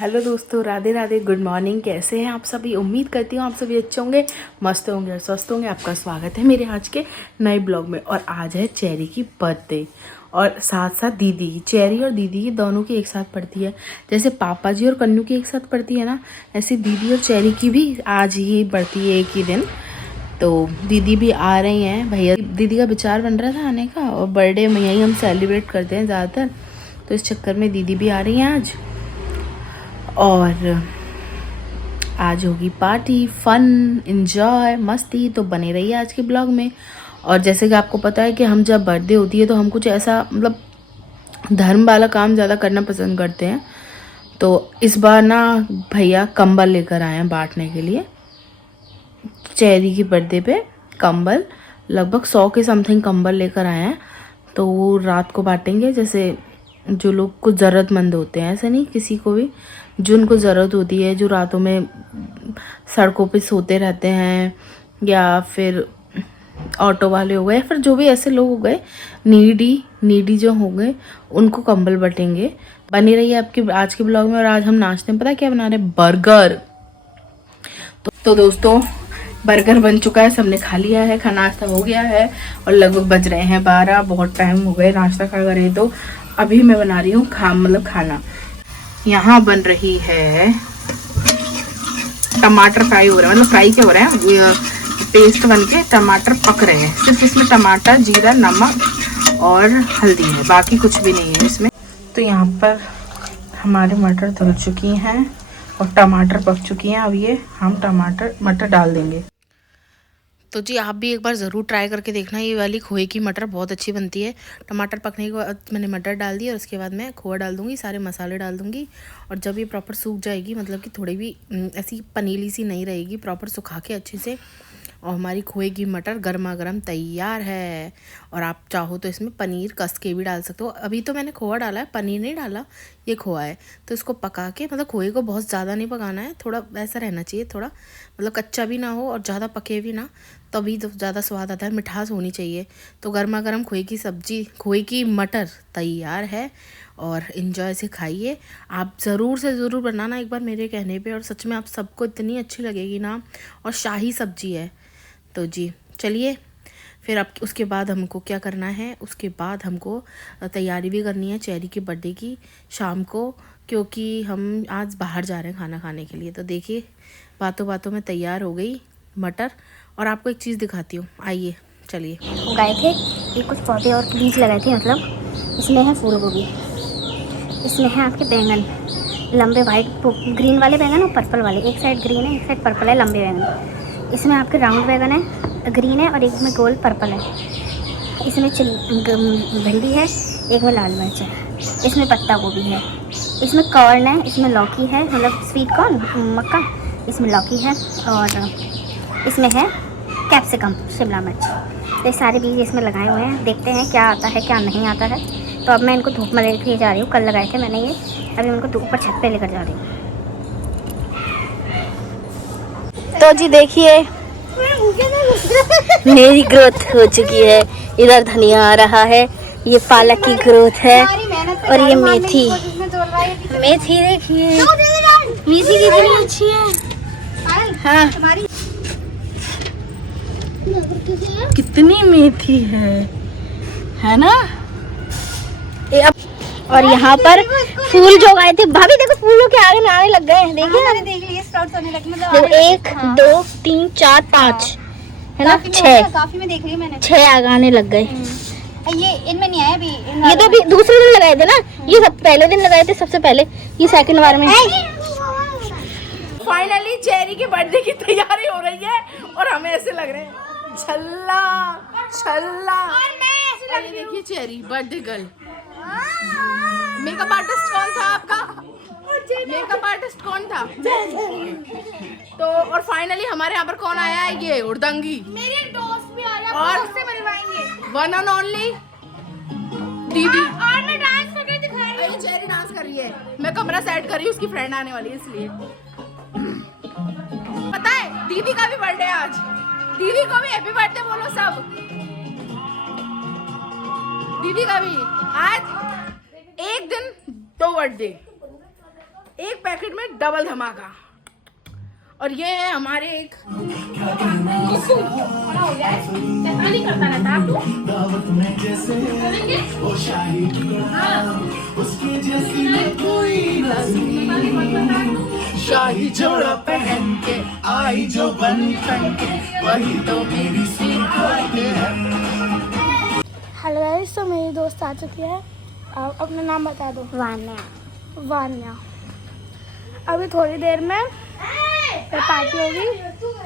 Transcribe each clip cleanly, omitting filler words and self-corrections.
Hello दोस्तों, Radhe Radhe, good morning. कैसे हैं आप सभी? उम्मीद करती हूँ आप सभी अच्छे होंगे, मस्त होंगे और स्वस्थ होंगे। आपका स्वागत है मेरे आज के नए ब्लॉग में। और आज है चेरी की बर्थडे और साथ साथ दीदी की। चेरी और दीदी की दोनों की एक साथ पड़ती है। जैसे पापा जी और कन्नू की एक साथ पड़ती है ना, ऐसे दीदी और चेरी की भी आज ही पड़ती है, एक ही दिन। तो दीदी भी आ रही हैं। भैया दीदी का विचार बन रहा था आने का, और बर्थडे में यहीं हम सेलिब्रेट करते हैं ज़्यादातर, तो इस चक्कर में दीदी भी आ रही हैं आज। और आज होगी पार्टी, फन, एंजॉय, मस्ती। तो बने रहिए आज के ब्लॉग में। और जैसे कि आपको पता है कि हम जब बर्थडे होती है तो हम कुछ ऐसा मतलब धर्म वाला काम ज़्यादा करना पसंद करते हैं। तो इस बार ना भैया कंबल लेकर आए हैं बांटने के लिए। चेरी की बर्थडे पे कंबल लगभग 100 के समथिंग कंबल लेकर आए हैं। तो वो रात को बांटेंगे। जैसे जो लोग कुछ ज़रूरतमंद होते हैं, ऐसे नहीं, किसी को भी जो उनको ज़रूरत होती है, जो रातों में सड़कों पे सोते रहते हैं, या फिर ऑटो वाले हो गए, या फिर जो भी ऐसे लोग हो गए नीडी जो हो गए, उनको कंबल बटेंगे। बनी रही है आपकी आज के ब्लॉग में। और आज हम नाश्ते में पता है क्या बना रहे हैं? बर्गर। तो दोस्तों, बर्गर बन चुका है, सबने खा लिया है, खाना नाश्ता हो गया है। और लगभग बज रहे हैं 12। बहुत टाइम हो गए नाश्ता खा करे। तो अभी मैं बना रही हूँ खाना। यहाँ बन रही है टमाटर फ्राई हो रहा है, मतलब फ्राई क्या हो रहा है, पेस्ट बन के टमाटर पक रहे हैं। सिर्फ इसमें टमाटर, जीरा, नमक और हल्दी है, बाकी कुछ भी नहीं है इसमें। तो यहाँ पर हमारे मटर धुल चुकी हैं और टमाटर पक चुकी हैं। अब ये हम मटर डाल देंगे। तो जी आप भी एक बार ज़रूर ट्राई करके देखना। ये वाली खोए की मटर बहुत अच्छी बनती है। टमाटर पकने के बाद मैंने मटर डाल दी और उसके बाद मैं खोआ डाल दूँगी, सारे मसाले डाल दूँगी। और जब ये प्रॉपर सूख जाएगी, मतलब कि थोड़ी भी ऐसी पनीली सी नहीं रहेगी, प्रॉपर सुखा के अच्छे से, और हमारी खोए की मटर गर्मा गर्म तैयार है। और आप चाहो तो इसमें पनीर कस के भी डाल सकते हो। अभी तो मैंने खोआ डाला है, पनीर नहीं डाला, ये खोआ है। तो इसको पका के, मतलब खोए को बहुत ज़्यादा नहीं पकाना है, थोड़ा वैसा रहना चाहिए, थोड़ा मतलब कच्चा भी ना हो और ज़्यादा पके भी ना, तभी तो ज़्यादा स्वाद आता है, मिठास होनी चाहिए। तो गर्मा गर्म खोए की सब्जी, खोए की मटर तैयार है। और इन्जॉय से खाइए। आप ज़रूर से ज़रूर बनाना एक बार मेरे कहने पे, और सच में आप सबको इतनी अच्छी लगेगी ना। और शाही सब्जी है। तो जी चलिए, फिर अब उसके बाद हमको क्या करना है, उसके बाद हमको तैयारी भी करनी है चेरी के बर्थडे की शाम को, क्योंकि हम आज बाहर जा रहे हैं खाना खाने के लिए। तो देखिए, बातों बातों में तैयार हो गई मटर। और आपको एक चीज़ दिखाती हूँ, आइए चलिए। उगाए थे ये कुछ पौधे और बीज लगाए थे, मतलब इसमें है फूल गोभी, इसमें है आपके बैंगन, लंबे वाइट ग्रीन वाले बैंगन और पर्पल वाले, एक साइड ग्रीन है एक साइड पर्पल है, लंबे बैंगन। इसमें आपके राउंड बैंगन है, ग्रीन है, और एक में गोल पर्पल है। इसमें भिंडी है, एक में लाल मिर्च है, इसमें पत्ता गोभी है, इसमें कॉर्न है, इसमें लौकी है, मतलब स्वीट कॉर्न, मक्का, इसमें लौकी है, और इसमें है कैप्सिकम, शिमला मिर्च। तो ये सारे बीज इसमें लगाए हुए हैं। देखते हैं क्या आता है क्या नहीं आता है। तो अब मैं इनको धूप में लेके जा रही हूँ। कल लगाए थे मैंने ये, अभी उनको ऊपर छत पे लेकर जा रही हूँ। तो जी देखिए, मेरी ग्रोथ हो चुकी है। इधर धनिया आ रहा है, ये पालक की ग्रोथ है, और ये मेथी देखिए, मेथी कितनी अच्छी है। हाँ, कितनी मेथी है ना। और यहाँ पर फूल जो आए थे, भाभी देखो फूलों के आगे में आने लग गए हैं। देखिए, देखो 1 2 3 4 5 है ना, 6 काफी में देख रही हूँ मैंने, 6 आने लग गए। ये इनमें नहीं आया अभी, ये तो अभी दूसरे दिन लगाए थे ना, ये सब पहले दिन लगाए थे सबसे पहले, ये सेकंड बार में। फाइनली चेरी के बर्थडे की तैयारी हो रही है और हमें ऐसे लग रहे हैं छल्ला छल्ला। और ये देखिए cherry birthday girl. Makeup artist कौन था आपका? मेकअप आर्टिस्ट कौन था? तो और फाइनली हमारे यहाँ पर कौन आया है? ये उर्दंगी, मेरे दोस्त भी आया, और उससे मिलवाएंगे। वन एंड ओनली दीदी। और मैं डांस करके दिखा रही हूँ। चेरी डांस कर रही है, मैं कमरा सेट कर रही हूँ, उसकी फ्रेंड आने वाली है इसलिए। पता है दीदी का भी बर्थडे है आज। दीदी को भी हैप्पी बर्थडे बोलो सब। दीदी का भी आज एक दिन 2 बर्थडे, एक पैकेट में डबल धमाका। और ये है हमारे एक नहीं करता रहता आप शाही जोड़ा पहन के आई जो बन के वही तो मेरी हेलो गाइस, तो मेरी दोस्त आ चुकी है। आप अपना नाम बता दो। वान्या। अभी थोड़ी देर में पार्टी होगी,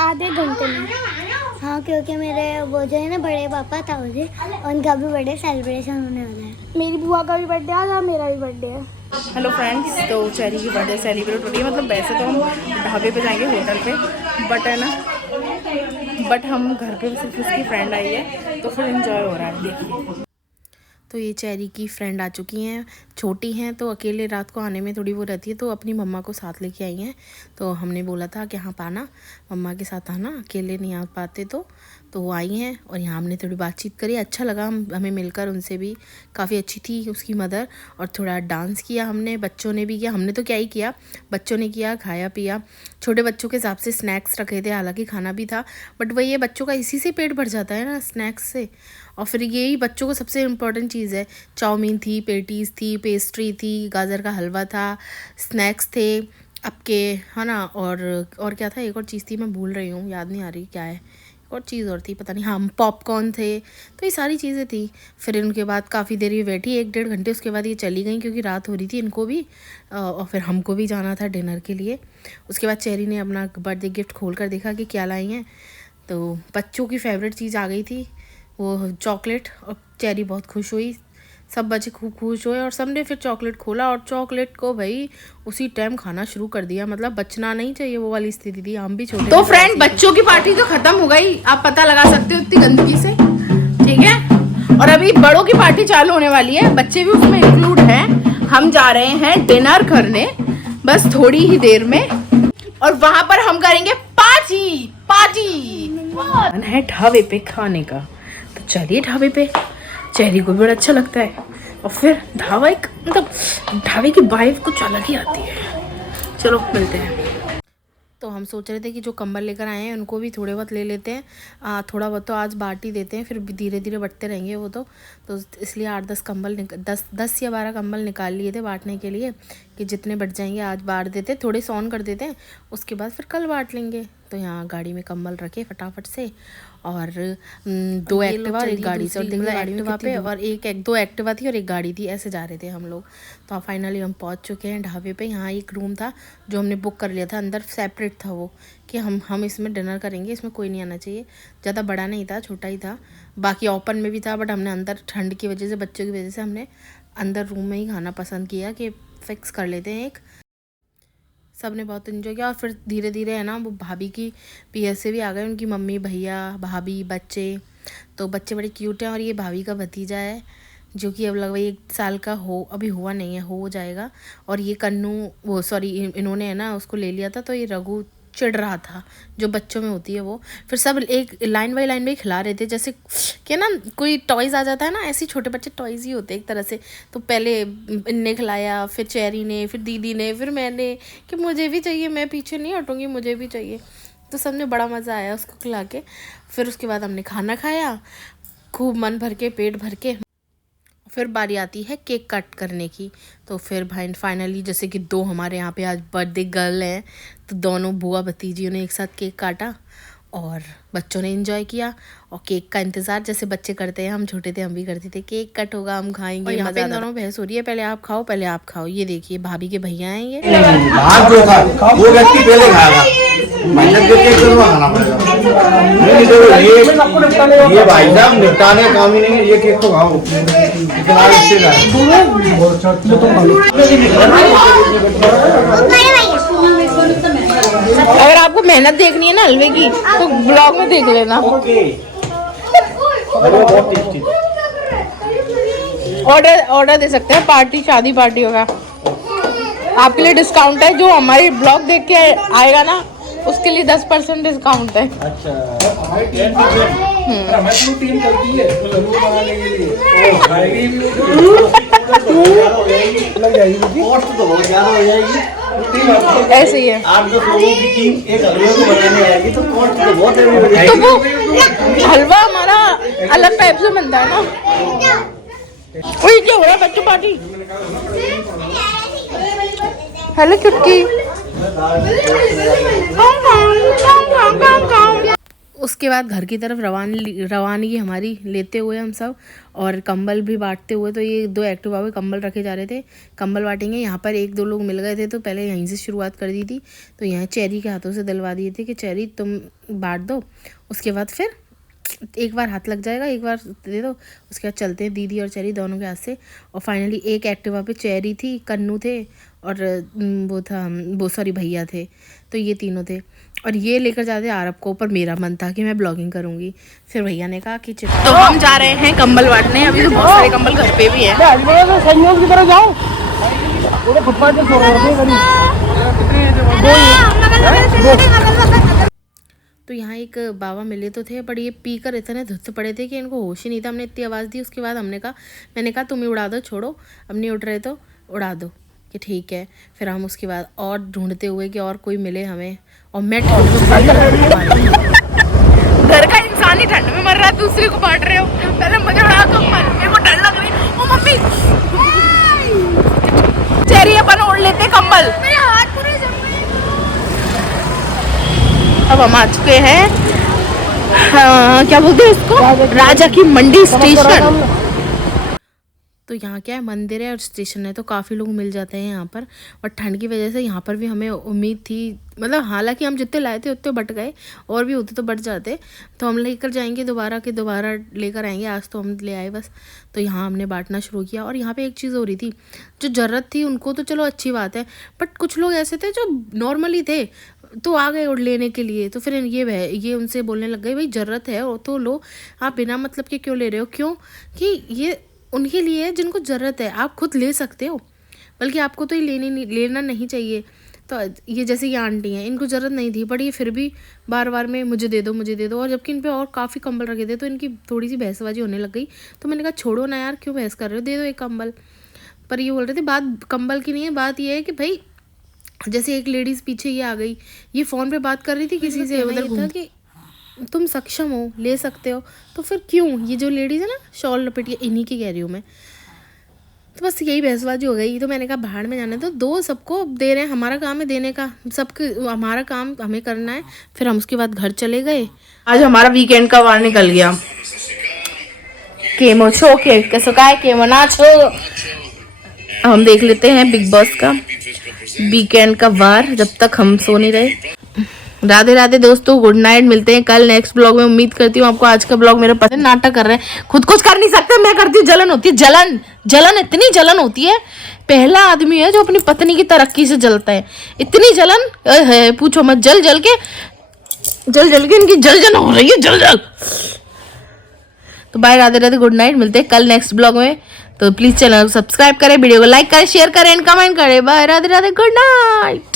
आधे घंटे में। हाँ, क्योंकि मेरे वो जो है ना बड़े पापा था उसे, उनका भी बर्थडे सेलिब्रेशन होने वाला है। मेरी बुआ का भी बर्थडे है और मेरा भी बर्थडे है। हेलो फ्रेंड्स, तो चेरी की बर्थडे सेलिब्रेट हो रही है। मतलब वैसे तो हम ढाबे पे जाएंगे, होटल पे, बट है ना, बट हम घर पे सिर्फ उसकी फ्रेंड आई है तो फिर एंजॉय हो रहा है। देखिए, तो ये चेरी की फ्रेंड आ चुकी हैं, छोटी हैं तो अकेले रात को आने में थोड़ी वो रहती है, तो अपनी मम्मा को साथ लेके आई हैं। तो हमने बोला था कि हाँ पाना मम्मा के साथ आना, अकेले नहीं आ पाते तो वो आई हैं और यहाँ हमने थोड़ी बातचीत करी। अच्छा लगा हमें मिलकर, उनसे भी काफ़ी अच्छी थी उसकी मदर। और थोड़ा डांस किया हमने, बच्चों ने भी किया, हमने तो क्या ही किया, बच्चों ने किया, खाया पिया। छोटे बच्चों के हिसाब से स्नैक्स रखे थे, हालांकि खाना भी था, बट वही है बच्चों का इसी से पेट भर जाता है ना, स्नैक्स से। और फिर यही बच्चों को सबसे इम्पोर्टेंट चीज़ है। चाउमीन थी, पेटीज़ थी, पेस्ट्री थी, गाजर का हलवा था, स्नैक्स थे आपके, है ना। और क्या था, एक और चीज़ थी, मैं भूल रही हूँ, याद नहीं आ रही क्या है, एक और चीज़ और थी, पता नहीं, हाँ पॉपकॉर्न थे। तो ये सारी चीज़ें थी। फिर इनके बाद काफ़ी देर ये बैठी, 1-1.5 घंटे, उसके बाद ये चली गई क्योंकि रात हो रही थी इनको भी, और फिर हमको भी जाना था डिनर के लिए। उसके बाद चेरी ने अपना बर्थडे गिफ्ट खोल कर देखा कि क्या लाई हैं, तो बच्चों की फेवरेट चीज़ आ गई थी, वो चॉकलेट। और चेरी बहुत खुश हुई, सब बच्चे खूब खुश हुए और सब ने फिर चॉकलेट खोला और चॉकलेट को भाई उसी टाइम खाना शुरू कर दिया। मतलब बचना नहीं चाहिए, वो वाली स्थिति थी। हम भी छोटे। तो फ्रेंड, बच्चों की पार्टी तो खत्म हो गई, आप पता लगा सकते हो इतनी गंदगी से, ठीक है। और अभी बड़ों की पार्टी चालू होने वाली है, बच्चे भी उसमें इंक्लूड हैं। हम जा रहे हैं डिनर करने बस थोड़ी ही देर में, और वहां पर हम करेंगे पार्टी है ढाबे पे खाने का। तो चलिए ढाबे पे, चेरी को भी बड़ा अच्छा लगता है। और फिर ढाबा एक मतलब ढाबे की वाइब कुछ अलग ही आती है। चलो मिलते हैं। तो हम सोच रहे थे कि जो कंबल लेकर आए हैं उनको भी थोड़े बहुत ले लेते हैं, थोड़ा बहुत तो आज बांट ही देते हैं, फिर धीरे धीरे बढ़ते रहेंगे वो तो इसलिए 8-10 कंबल 10 या 12 कंबल निकाल लिए थे बांटने के लिए, कि जितने बढ़ जाएंगे आज बांट देते, थोड़े सॉन कर देते हैं, उसके बाद फिर कल बांट लेंगे। तो यहाँ गाड़ी में कंबल रखे फटाफट से, और 2 एक्टिवा और एक गाड़ी से, और देख लो एक्टिवा पे, और 2 एक्टिवा थी और एक गाड़ी थी, ऐसे जा रहे थे हम लोग। तो फाइनली हम पहुँच चुके हैं ढाबे पे। यहाँ एक रूम था जो हमने बुक कर लिया था, अंदर सेपरेट था वो, कि हम इसमें डिनर करेंगे, इसमें कोई नहीं आना चाहिए। ज़्यादा बड़ा नहीं था, छोटा ही था, बाकी ओपन में भी था, बट हमने अंदर ठंड की वजह से, बच्चों की वजह से हमने अंदर रूम में ही खाना पसंद किया कि फिक्स कर लेते हैं एक। सब ने बहुत इन्जॉय किया। और फिर धीरे धीरे है ना, वो भाभी की पीएस से भी आ गए, उनकी मम्मी, भैया, भाभी, बच्चे। तो बच्चे बड़े क्यूट हैं, और ये भाभी का भतीजा है जो कि अब लगभग 1 साल का अभी हुआ नहीं है, हो जाएगा। और ये कन्नू, इन्होंने है ना उसको ले लिया था, तो ये रघु चिढ़ रहा था, जो बच्चों में होती है वो। फिर सब एक लाइन बाई लाइन में खिला रहे थे, जैसे कि ना कोई टॉयज़ आ जाता है ना, ऐसे छोटे बच्चे टॉयज़ ही होते हैं एक तरह से। तो पहले इनने खिलाया, फिर चेरी ने, फिर दीदी ने, फिर मैंने, कि मुझे भी चाहिए, मैं पीछे नहीं हटूँगी, मुझे भी चाहिए। तो सबने बड़ा मज़ा आया उसको खिला के। फिर उसके बाद हमने खाना खाया खूब मन भर के, पेट भर के। फिर बारी आती है केक कट करने की। तो फिर भाई फाइनली, जैसे कि 2 हमारे यहाँ पे आज बर्थडे गर्ल हैं, तो दोनों बुआ भतीजियों ने एक साथ केक काटा और बच्चों ने एंजॉय किया। और केक का इंतज़ार जैसे बच्चे करते हैं, हम छोटे थे हम भी करते थे, केक कट होगा हम खाएंगे। यहाँ पे दोनों बहस हो रही है, पहले आप खाओ पहले आप खाओ। ये देखिए भाभी के भैया हैं ये, वो व्यक्ति पहले खाएगा, ये भाई साहब निपटाने का काम ही नहीं है, ये केक तो खाओ। अगर आपको मेहनत देखनी है ना हलवे की, तो ब्लॉग में देख लेना। ऑर्डर दे सकते हैं, पार्टी, शादी पार्टी होगा, आपके लिए डिस्काउंट है। जो हमारी ब्लॉग देख के आएगा ना, उसके लिए 10% डिस्काउंट है। अच्छा, टीम चलती है तो बहुत ज्यादा हो जाएगी। ऐसे ही है। 8-10 लोगों की टीम एक हलवे को बनाने आएगी तो कौन तो बहुत है। तो वो हलवा हमारा अलग टाइप से बनता है ना। वही क्या हो रहा है बच्चों पार्टी। हेलो चुटकी। उसके बाद घर की तरफ रवानगी हमारी लेते हुए हम सब, और कंबल भी बांटते हुए। तो ये 2 एक्टिवा पे कंबल रखे जा रहे थे, कंबल बांटेंगे। यहाँ पर 1-2 लोग मिल गए थे तो पहले यहीं से शुरुआत कर दी थी। तो यहाँ चेरी के हाथों से दिलवा दिए थे कि चेरी तुम बांट दो, उसके बाद फिर एक बार हाथ लग जाएगा, एक बार दे दो, उसके बाद चलते हैं दीदी और चेरी दोनों के हाथ से। और फाइनली एक एक्टिवा पे चेरी थी, कन्नू थे और वो सॉरी भैया थे, तो ये तीनों थे। और ये लेकर जाते आरब को, पर मेरा मन था कि मैं ब्लॉगिंग करूंगी। फिर भैया ने कहा कि तो हम जा रहे हैं कंबल बांटने। अभी तो बहुत सारे कंबल घर पे भी है। की तरह जाओ फुटपाथ तो यहाँ एक बाबा मिले तो थे, पर ये पीकर इतने धुत पड़े थे कि इनको होश ही नहीं था। हमने इतनी आवाज़ दी, उसके बाद मैंने कहा तुम ही उड़ा दो, छोड़ो अब नहीं उठ रहे तो उड़ा दो, कि ठीक है। फिर हम उसके बाद और ढूंढते हुए कि और कोई मिले हमें, और मैं घर का इंसान ही ठंड में मर रहा है, दूसरे को बांट रहे हो। पहले मुझे उड़ा दो, मेरे को ठंड लग रही। ओ मम्मी चेरी अपन ओढ़ लेते कंबल। मेरे हाथ पूरे अब हम आ चुके हैं, क्या बोलते हैं इसको, राजा की मंडी स्टेशन। तो यहाँ क्या है, मंदिर है और स्टेशन है, तो काफ़ी लोग मिल जाते हैं यहाँ पर। और ठंड की वजह से यहाँ पर भी हमें उम्मीद थी, मतलब हालांकि हम जितने लाए थे उतने बट गए, और भी होते तो बट जाते। तो हम लेकर जाएंगे दोबारा लेकर आएंगे। आज तो हम ले आए बस। तो यहाँ हमने बांटना शुरू किया। और यहाँ पे एक चीज़ हो रही थी, जो ज़रूरत थी उनको तो चलो अच्छी बात है, बट कुछ लोग ऐसे थे जो नॉर्मली थे तो आ गए और लेने के लिए। तो फिर ये उनसे बोलने लग गए, भाई ज़रूरत है तो लो, आप बिना मतलब के क्यों ले रहे हो, क्यों कि ये उनके लिए है जिनको ज़रूरत है, आप खुद ले सकते हो, बल्कि आपको तो ये लेना नहीं चाहिए। तो ये जैसे ये आंटी हैं, इनको ज़रूरत नहीं थी, पर ये फिर भी बार बार में मुझे दे दो, और जबकि इन पे और काफ़ी कंबल रखे थे, तो इनकी थोड़ी सी बहसबाजी होने लग गई। तो मैंने कहा छोड़ो ना यार, क्यों बहस कर रहे हो, दे दो एक कंबल। पर ये बोल रहे थे बात कंबल की नहीं है, बात ये है कि भाई जैसे एक लेडीज़ पीछे ये आ गई, ये फ़ोन पे बात कर रही थी किसी से, उधर था कि तुम सक्षम हो, ले सकते हो, तो फिर क्यों ये जो लेडीज़ है ना शॉल लपेटिए, इन्हीं की कह रही हूँ मैं। तो बस यही बहसबाजी हो गई। तो मैंने कहा बाहर में जाने दो सबको दे रहे हैं, हमारा काम है देने का, सबके हमारा काम हमें करना है। फिर हम उसके बाद घर चले गए। आज हमारा वीकेंड का वार निकल गया। केमो छो के कसुकाय केमो ना छो। हम देख लेते हैं बिग बॉस का वीकेंड का वार, जब तक हम सो नहीं रहे। राधे राधे दोस्तों, गुड नाइट, मिलते हैं कल नेक्स्ट ब्लॉग में। उम्मीद करती हूँ आपको आज का ब्लॉग मेरा पसंद। नाटक कर रहे हैं, खुद कुछ कर नहीं सकते, मैं करती हूँ, जलन होती है, जलन इतनी जलन होती है। पहला आदमी है जो अपनी पत्नी की तरक्की से जलता है, इतनी जलन है पूछो मत। जल जल के इनकी जल हो रही है, जल। तो bye, Radhe Radhe, good night, मिलते हैं कल नेक्स्ट ब्लॉग में। तो प्लीज चैनल को सब्सक्राइब करें, वीडियो को लाइक करें, शेयर करें एंड कमेंट करें। Bye, Radhe Radhe, good night.